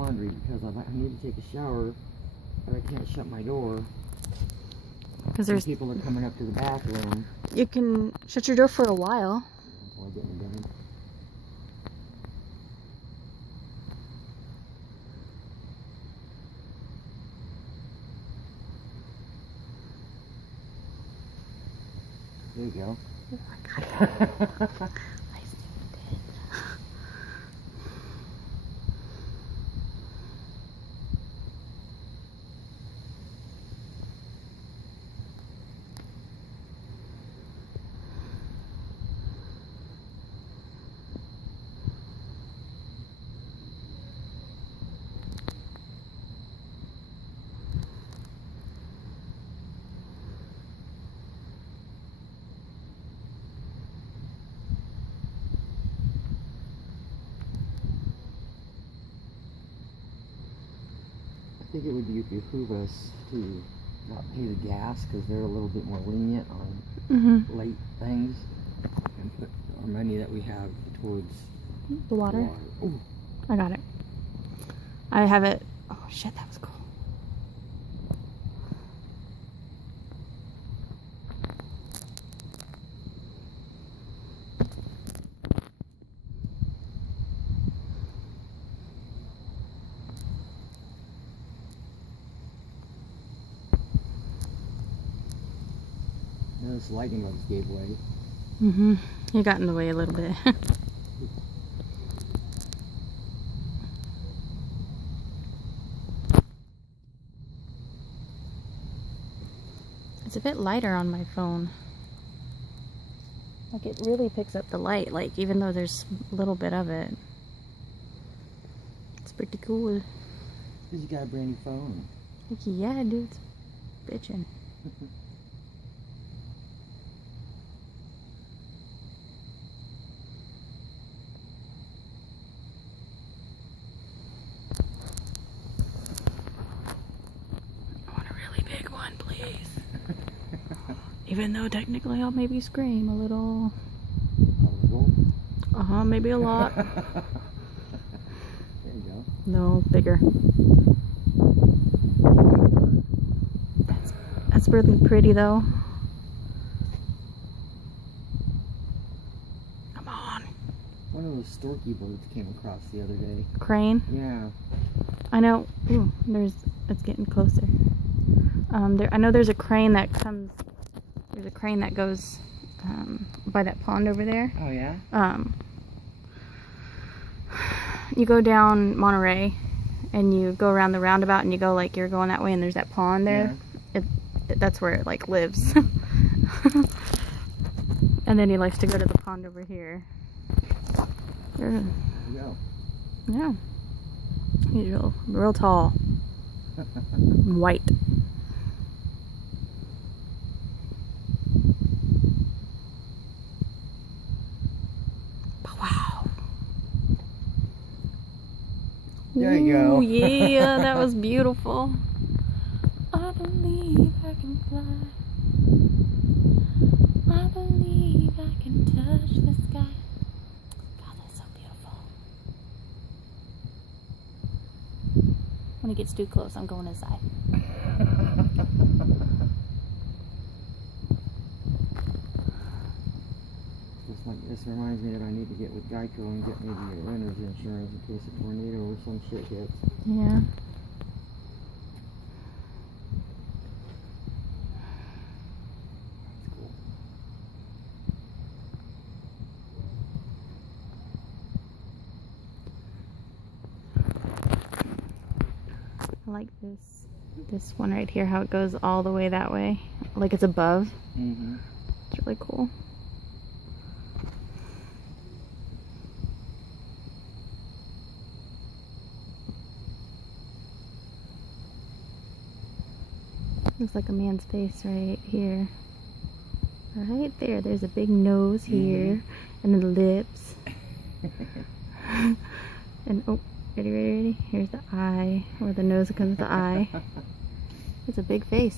quandary because I need to take a shower, but I can't shut my door. Because there's people are coming up to the bathroom. You can shut your door for a while. Until I get me done. There you go. Oh my God. I think it would behoove us to not pay the gas because they're a little bit more lenient on late things, and put our money that we have towards the water. Ooh. I got it. I have it. Oh shit, that was cool. This lightning bugs gave way. You got in the way a little bit. It's a bit lighter on my phone. Like, it really picks up the light, like, even though there's a little bit of it. It's pretty cool. Because you got a brand new phone. Like, yeah, dude, it's bitchin'. Even though technically I'll maybe scream a little. A little? Maybe a lot. There you go. No, bigger. That's really pretty though. Come on. One of those storky birds came across the other day. Crane? Yeah. I know. Ooh, it's getting closer. I know there's a crane that comes. There's a crane that goes by that pond over there. Oh yeah? You go down Monterey and you go around the roundabout and you go like you're going that way and there's that pond there. Yeah. That's where it like lives. And then he likes to go to the pond over here. There you go. Yeah. He's real tall. White. There you go. Ooh, yeah, that was beautiful. I believe I can fly. I believe I can touch the sky. God, that's so beautiful. When it gets too close, I'm going inside. This reminds me that I need to get with Geico and get maybe a renter's insurance in case a tornado or some shit hits. Yeah. That's cool. I like this one right here, how it goes all the way that way. Like it's above. It's really cool. Looks like a man's face right here. Right there. There's a big nose here. And then the lips. And oh, ready? Here's the eye. Where the nose becomes the eye. It's a big face.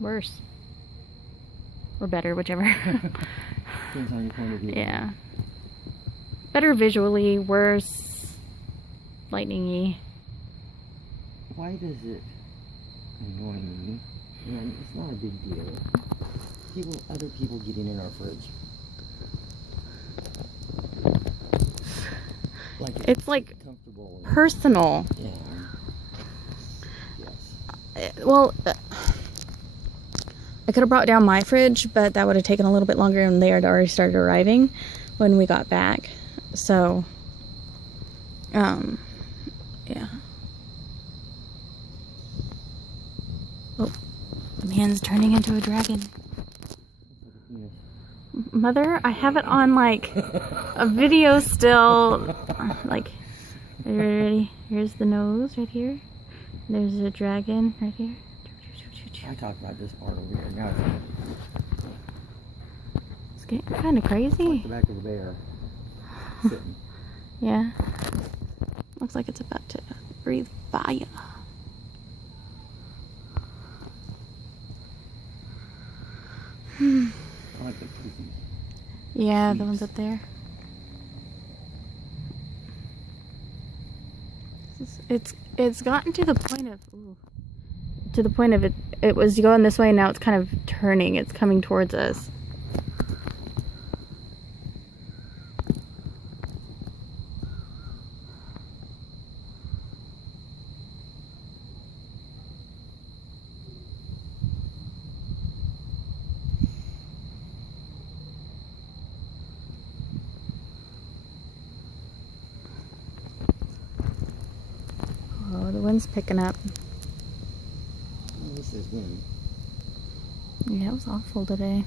worse. Or better, whichever. Depends on your point of view. Yeah. Better visually, worse lightning-y. Why does it annoy me? And it's not a big deal. Other people getting in our fridge. Like it's like comfortable. Personal. Yeah. Yes. Well, I could have brought down my fridge, but that would have taken a little bit longer, and they had already started arriving when we got back. So, yeah. Oh, the man's turning into a dragon. Mother, I have it on like a video still. Like, are you ready? Here's the nose right here. There's a dragon right here. I talked about this part over here. Now it's getting kind of crazy. The back of the bear. Sitting. Yeah. Looks like it's about to breathe fire. I like the creepy. Yeah, the ones up there. It's gotten to the point of it was going this way, and now it's kind of turning. It's coming towards us. Oh, the wind's picking up. This is wind. Yeah, it was awful today.